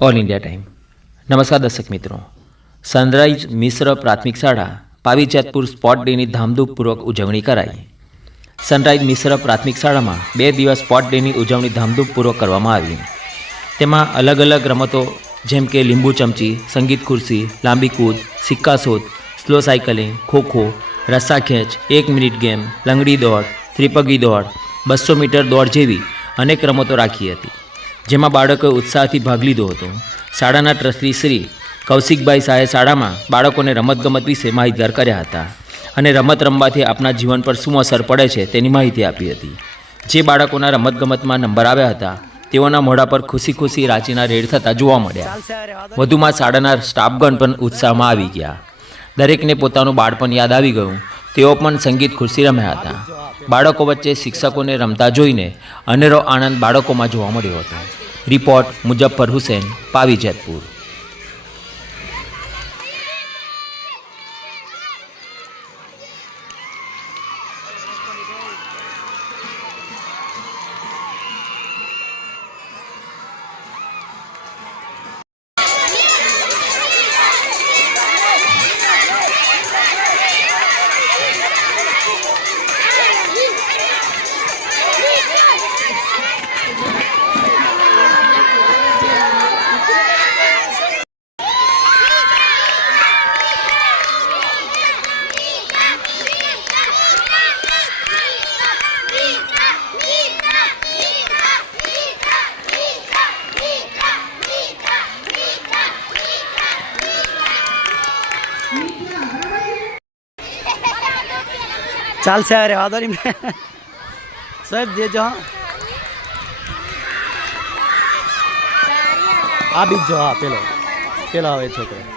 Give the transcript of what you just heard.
All India time. नमस्कार दर्शक मित्रों, सनराइज मिश्र प्राथमिक शाळा पावीजेतपुर स्पोर्ट डेनी धामधूमपूर्वक उजवणी कराई। सनराइज मिश्र प्राथमिक शाळाમાં 2 દિવસ સ્પોર્ટ ડેની ઉજવણી ધામધૂમપૂર્વક કરવામાં આવી। તેમાં અલગ અલગ રમતો જેમ કે લીંબુ ચમચી, સંગીત ખુરશી, લાંબી કૂદ, સિક્કા શોધ, સ્લો સાયકલિંગ, ખોખો, રસ્સા ખેંચ, 1 મિનિટ ગેમ, લંગડી દોડ, ત્રિપગી દોડ, 200 મીટર દોડ જેવી અનેક રમતો રાખી હતી, જેમાં બાળકોએ ઉત્સાહથી ભાગ લીધો હતો। શાળાના ટ્રસ્ટી શ્રી કૌશિકભાઈ શાહે શાળામાં બાળકોને રમતગમત વિશે માહિતગાર કર્યા હતા અને રમત રમવાથી આપણા જીવન પર શું અસર પડે છે તેની માહિતી આપી હતી। જે બાળકોના રમતગમતમાં નંબર આવ્યા હતા તેઓના મોઢા પર ખુશી ખુશી રાચીના રેડ થતા જોવા મળ્યા। વધુમાં શાળાના સ્ટાફગણ પણ ઉત્સાહમાં આવી ગયા। દરેકને પોતાનું બાળપણ યાદ આવી ગયું। તેઓ પણ સંગીત ખુરશી રમ્યા હતા। બાળકો વચ્ચે શિક્ષકોને રમતા જોઈને અનેરો આનંદ બાળકોમાં જોવા મળ્યો હતો। રિપોર્ટ મુઝફ્ફર હુસૈન, પાવીજેતપુર। चाल से अरे वादोरी में साहब दे जो आ बीज जो हाँ पेलो पेलो आवे छोकरो।